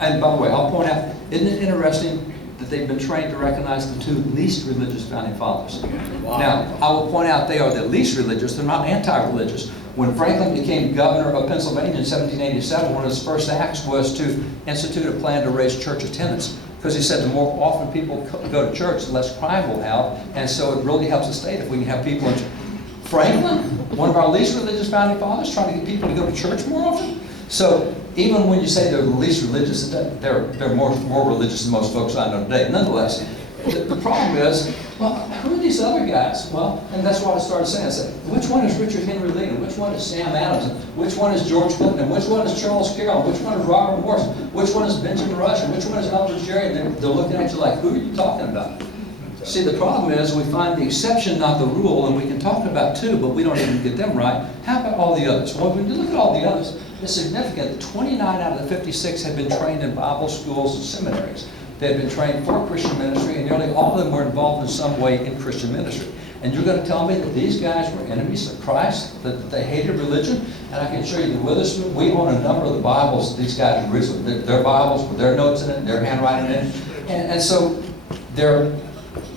and by the way, I'll point out, isn't it interesting that they've been trained to recognize the 2 least religious founding fathers? Wow. Now, I will point out they are the least religious. They're not anti-religious. When Franklin became governor of Pennsylvania in 1787, one of his first acts was to institute a plan to raise church attendance. Because he said the more often people go to church, the less crime we'll have. And so it really helps the state if we can have people in church. Franklin, one of our least religious founding fathers, trying to get people to go to church more often. So even when you say they're the least religious, they're more religious than most folks I know today. Nonetheless, the problem is, well, who are these other guys? Well, and that's what I started saying. I said, which one is Richard Henry Lee? And which one is Sam Adams? And which one is George Clinton? And which one is Charles Carroll? Which one is Robert Morris? Which one is Benjamin Rush? And which one is Elder Jerry? And they're looking at you like, who are you talking about? See, the problem is we find the exception, not the rule, and we can talk about 2, but we don't even get them right. How about all the others? Well, when you look at all the others, it's significant that 29 out of the 56 have been trained in Bible schools and seminaries. They had been trained for Christian ministry, and nearly all of them were involved in some way in Christian ministry. And you're going to tell me that these guys were enemies of Christ, that they hated religion? And I can show you that Witherspoon, we own a number of the Bibles these guys had written, their Bibles with their notes in it, their handwriting in it. And so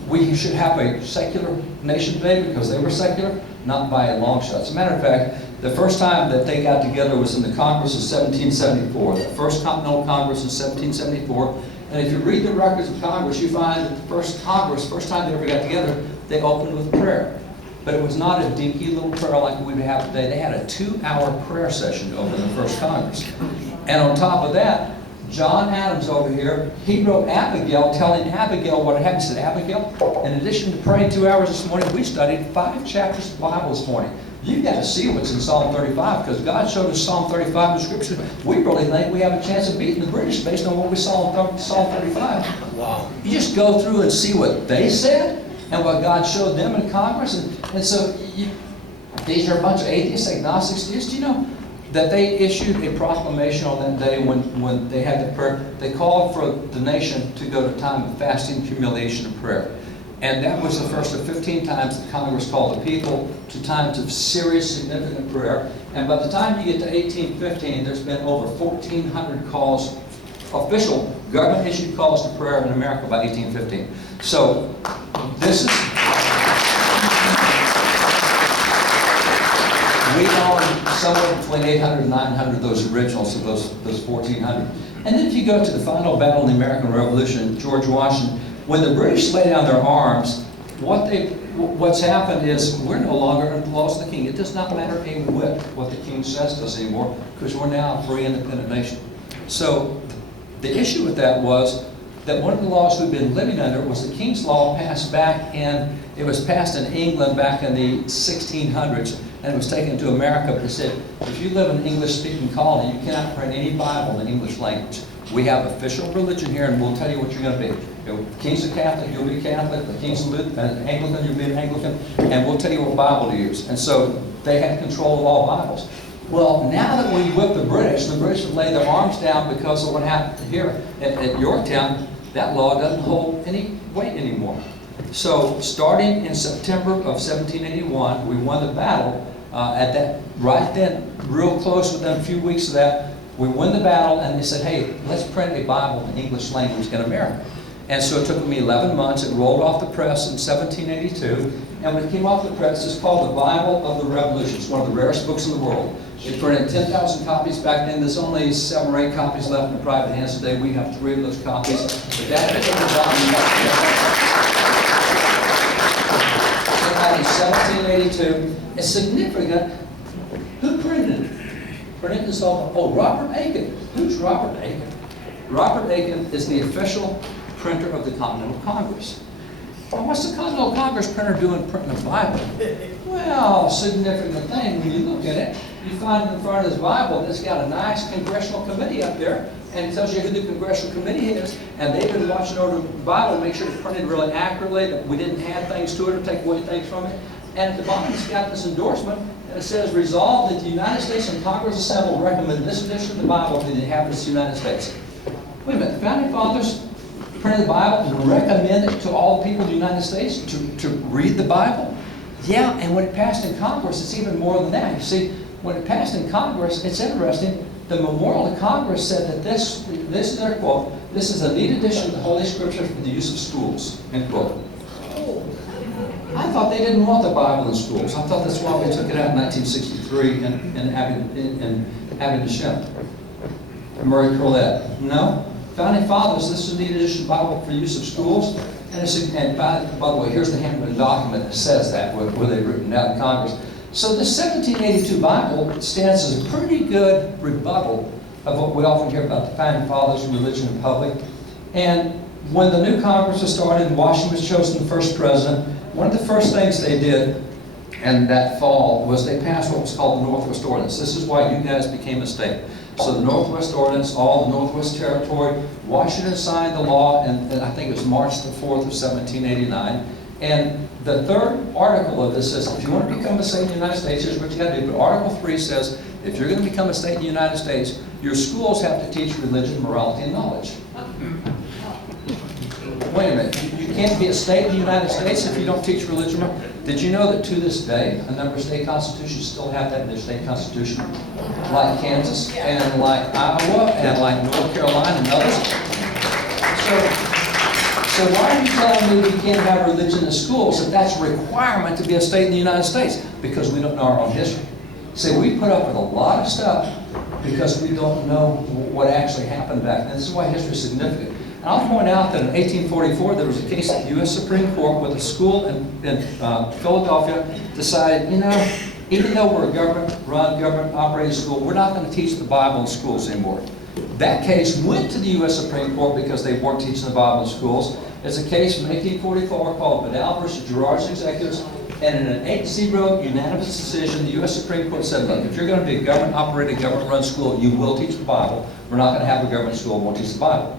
we should have a secular nation today because they were secular, not by a long shot. As a matter of fact, the first time that they got together was in the Congress of 1774, the First Continental Congress in 1774. And if you read the records of Congress, you find that the first Congress, first time they ever got together, they opened with prayer. But it was not a dinky little prayer like we have today. They had a 2-hour prayer session to open the first Congress. And on top of that, John Adams over here, he wrote Abigail, telling Abigail what had happened. He said, Abigail, in addition to praying 2 hours this morning, we studied 5 chapters of the Bible this morning. You've got to see what's in Psalm 35, because God showed us Psalm 35 in Scripture. We really think we have a chance of beating the British based on what we saw in Psalm 35. Wow. You just go through and see what they said and what God showed them in Congress. And so these are a bunch of atheists, agnostics, theists. Do you know that they issued a proclamation on that day when they had the prayer? They called for the nation to go to a time of fasting, humiliation, and prayer. And that was the first of 15 times that Congress called the people to times of serious, significant prayer. And by the time you get to 1815, there's been over 1,400 calls, official government-issued calls to prayer in America by 1815. So this is... We own somewhere between 800 and 900 of those originals of those 1,400. And then if you go to the final battle in the American Revolution, George Washington, when the British lay down their arms, what's happened is we're no longer under the laws of the king. It does not matter a whit what the king says to us anymore, because we're now a free, independent nation. So the issue with that was that one of the laws we've been living under was the King's Law passed back in, it was passed in England back in the 1600s, and it was taken to America, but it said, if you live in an English-speaking colony, you cannot print any Bible in the English language. We have official religion here, and we'll tell you what you're going to be. The King's a Catholic, you'll be Catholic. The King's an Anglican, you'll be an Anglican. And we'll tell you what Bible to use. And so they had control of all Bibles. Well, now that we whip the British have laid their arms down because of what happened here at Yorktown. That law doesn't hold any weight anymore. So starting in September of 1781, we won the battle. Right then, real close within a few weeks of that, we won the battle, and they said, hey, let's print a Bible in the English language in America. And so it took me 11 months. It rolled off the press in 1782. And when it came off the press, it's called the Bible of the Revolution. It's one of the rarest books in the world. They printed 10,000 copies back then. There's only 7 or 8 copies left in private hands today. We have 3 of those copies. But that particular volume came out in 1782. It's significant. Who printed it? Printed this all. Oh, Robert Aiken. Who's Robert Aiken? Robert Aiken is the official printer of the Continental Congress. Well, what's the Continental Congress printer doing printing a Bible? Well, significant thing. When you look at it, you find in front of this Bible that's got a nice congressional committee up there, and it tells you who the congressional committee is, and they've been watching over the Bible to make sure it's printed really accurately, that we didn't add things to it or take away things from it. And at the bottom, it's got this endorsement, and it says, resolved that the United States and Congress assembled recommend this edition of the Bible to the inhabitants of the United States. Wait a minute, the Founding Fathers printed the Bible and recommended it to all the people of the United States to read the Bible? Yeah, and when it passed in Congress, it's even more than that. You see, when it passed in Congress, it's interesting, the Memorial to Congress said that this is their quote, this is a neat addition to the Holy Scriptures for the use of schools, end quote. I thought they didn't want the Bible in schools. I thought that's why we took it out in 1963 in Abingdon, Murray Corlett. No. Founding Fathers, this is a neat edition of the Bible for use of schools. And by the way, here's the handwritten document that says that, where they've written out in Congress. So the 1782 Bible stands as a pretty good rebuttal of what we often hear about the Founding Fathers and religion in public. And when the new Congress was started and Washington was chosen the first president, one of the first things they did in that fall was they passed what was called the Northwest Ordinance. This is why you guys became a state. So the Northwest Ordinance, all the Northwest Territory, Washington signed the law, and I think it was March the 4th of 1789. And the third article of this says, if you want to become a state in the United States, here's what you got to do. But Article 3 says, if you're going to become a state in the United States, your schools have to teach religion, morality, and knowledge. wait a minute, you can't be a state in the United States if you don't teach religion? Did you know that to this day, a number of state constitutions still have that in their state constitution? Like Kansas, and like Iowa, and like North Carolina, and others. So why are you telling me we can't have religion in schools if that's a requirement to be a state in the United States? Because we don't know our own history. See, we put up with a lot of stuff because we don't know what actually happened back then. This is why history is significant. And I'll point out that in 1844, there was a case at the U.S. Supreme Court with a school in Philadelphia decided, you know, even though we're a government-run, government-operated school, we're not going to teach the Bible in schools anymore. That case went to the U.S. Supreme Court because they weren't teaching the Bible in schools. It's a case from 1844 called Vidal versus Girard's Executives, and in an 8-0 unanimous decision, the U.S. Supreme Court said, look, if you're going to be a government-operated, government-run school, you will teach the Bible. We're not going to have a government school that won't teach the Bible.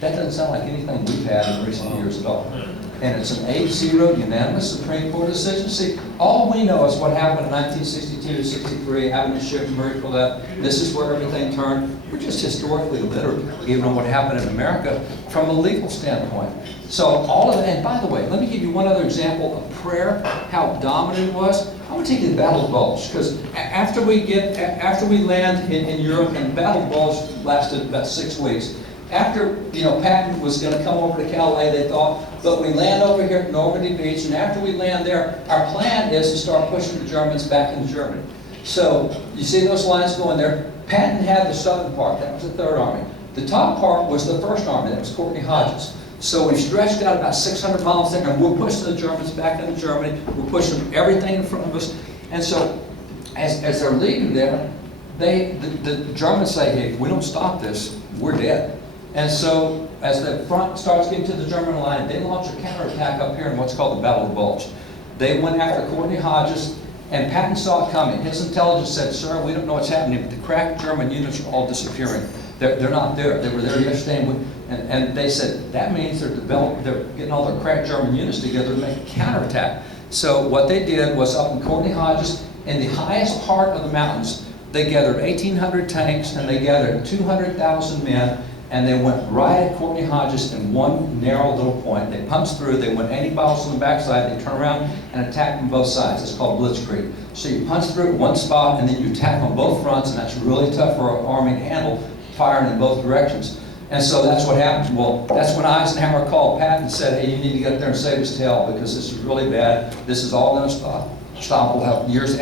That doesn't sound like anything we've had in recent years at all. And it's an 8-0 unanimous Supreme Court decision. See, all we know is what happened in 1962, 63, having to shift miracle that. This is where everything turned. We're just historically literate, even on what happened in America from a legal standpoint. So all of that, and by the way, let me give you one other example of prayer, how dominant it was. I want to take you to Battle of Bulge, because after we land in Europe, and Battle of Bulge lasted about 6 weeks. After, Patton was going to come over to Calais, they thought, but we land over here at Normandy Beach, and after we land there, our plan is to start pushing the Germans back into Germany. So, you see those lines going there? Patton had the southern part, that was the Third Army. The top part was the First Army, that was Courtney Hodges. So we stretched out about 600 miles there, and we're pushing the Germans back into Germany. We're pushing everything in front of us. And so, as they're leaving there, the Germans say, hey, if we don't stop this, we're dead. And so, as the front starts getting to the German line, they launch a counterattack up here in what's called the Battle of the Bulge. They went after Courtney Hodges, and Patton saw it coming. His intelligence said, sir, we don't know what's happening, but the cracked German units are all disappearing. They're not there. They were there yesterday, and they said, that means they're getting all their cracked German units together to make a counterattack. So what they did was up in Courtney Hodges, in the highest part of the mountains, they gathered 1,800 tanks, and they gathered 200,000 men, and they went right at Courtney Hodges in one narrow little point. They punched through, they went 80 miles on the backside, they turned around and attacked from both sides. It's called blitzkrieg. So you punch through at one spot, and then you attack on both fronts, and that's really tough for an army to handle, firing in both directions. And so that's what happened. Well, that's when Eisenhower called Patton and said, hey, you need to get up there and save his tail, because this is really bad. This is all going to stop. We'll have years